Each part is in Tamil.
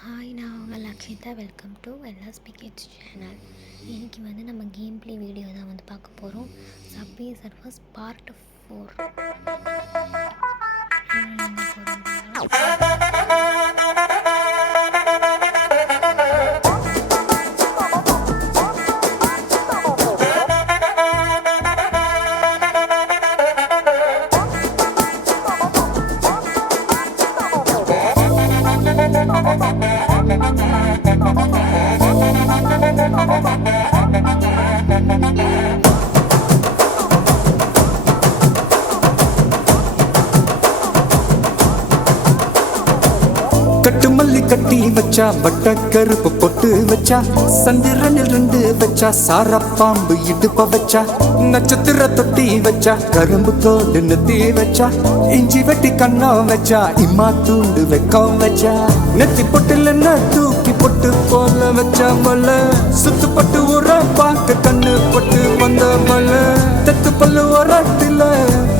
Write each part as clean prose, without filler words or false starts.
ஹாய், நான் உங்கள் Lakshitha. Welcome to LSB kids channel. இன்றைக்கி நம்ம கேம் ப்ளே வீடியோ தான் பார்க்க போகிறோம். Subway surfers part 4. கட்டு மல்லி கட்டி வச்சா, வட்ட கருப்பு பொட்டு வச்சா, சந்திரனில் 2 வச்சா, சார பாம்பு இடுப்ப வச்சா, நட்சத்திர தொட்டி வச்சா, கரும்பு தோடு நெத்தி வச்சா, இஞ்சி வெட்டி கண்ணம் வச்சா, இம்மா தூண்டு வெக்கம் வச்சா, நெத்தி பொட்டுல தூக்கி பொட்டு போல வச்சா மல்ல, சுத்து பட்டு உர பார்க்க கண்ணு பொட்டு வந்த மல்ல, தெத்து பல்லு உரத்துல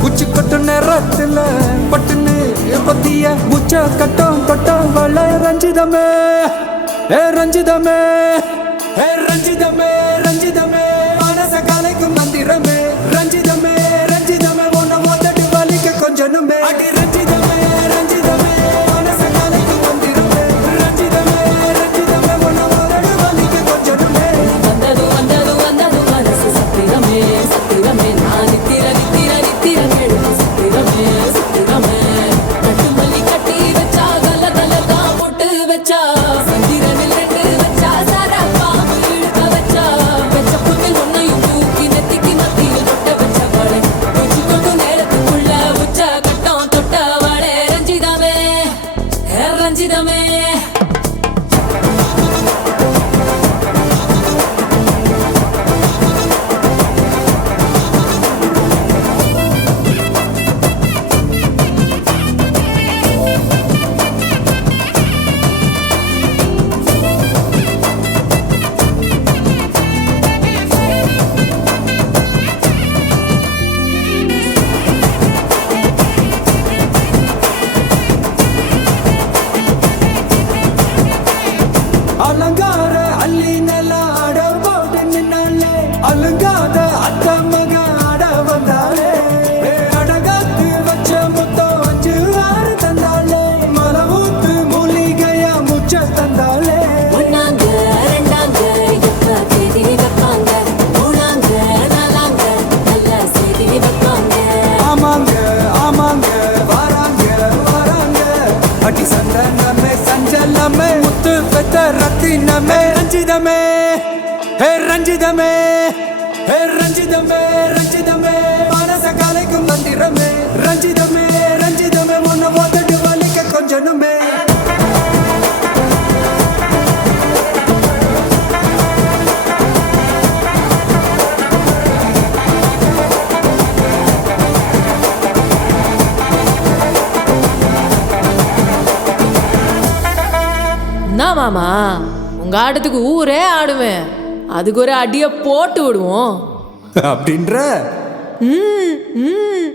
உச்சி கொட்டு நேரத்துல பட்டுன்னு பத்திய முச்ச கட்டம் கட்டம் வள ரஞ்சிதமே, ஏ ரஞ்சிதமே, ஏ ரஞ்சிதமே, ரஞ்சிதமே மனச கலைக்கும் மந்திரமே, ரஞ்சிதமே, ரஞ்சிதமே உன்னை ஓதட்டு வலிக்க கொஞ்சனுமே, அடி ரஞ்சிதமே, ரஞ்சிதமே மனச கலைக்கும் மந்திரமே, ரஞ்சிதமே, ரஞ்சிதமே உன்னை ஓதட்டு வலிக்க கொஞ்சனுமே. வந்தது வந்தது வந்தது மனசு சத்திரமே, சத்திரமே நான் நித்திர நித்திர நித்திர கேடு சத்திரமே, சத்திரமே கட்டு மல்லி கட்டி வச்சா, கல கல தான் பொட்டு வச்சா, சந்திரனில் 2 வச்சா, சார பாம்பு இழுக்க வச்சா, வெச்ச புண்ணில் ஒன்னையும் தூக்கி நெத்திக்கு மத்தியில் தொட்ட வச்ச வாழை, வச்சு கொண்டு நேரத்துக்குள்ள உச்ச கட்டம் தொட்ட வாழை, ரஞ்சிதமே, ரஞ்சிதமே. அலங்கார அள்ளி நல்ல ஆட போட்டு நின்னாலே, அலங்காத அத்த மக ஆட வந்தாலே, அடகாத்து வச்ச முத்தம் 5 6 தந்தாலே, மலை ஊத்து மூலிகையா முச்ச தந்தாலே, ஒன்னாங்க ரெண்டாங்க எப்ப தேதி வைப்பாங்க, மூணாங்க நாலாங்க நல்ல செய்தி வைப்பாங்க, ஆமாங்க ஆமாங்க வராங்க வராங்க, அடி சந்தனமே சஞ்சலமே முத்து பெத்த ரத்தினமே, ரஞ்சிதமே, ஹே ரஞ்சிதமே, ஹே ரஞ்சிதமே, ரஞ்சிதமே மனச கலைக்கும் மந்திரமே, ரஞ்சிதமே, ரஞ்சிதமே உன்னை ஓதட்டு வலிக்க கொஞ்சனுமே. என்ன மாமா உங்க ஆட்டத்துக்கு ஊரே ஆடுவேன், அதுக்கு ஒரு அடிய போட்டு விடுவோம். அப்படின்ற ம் ம்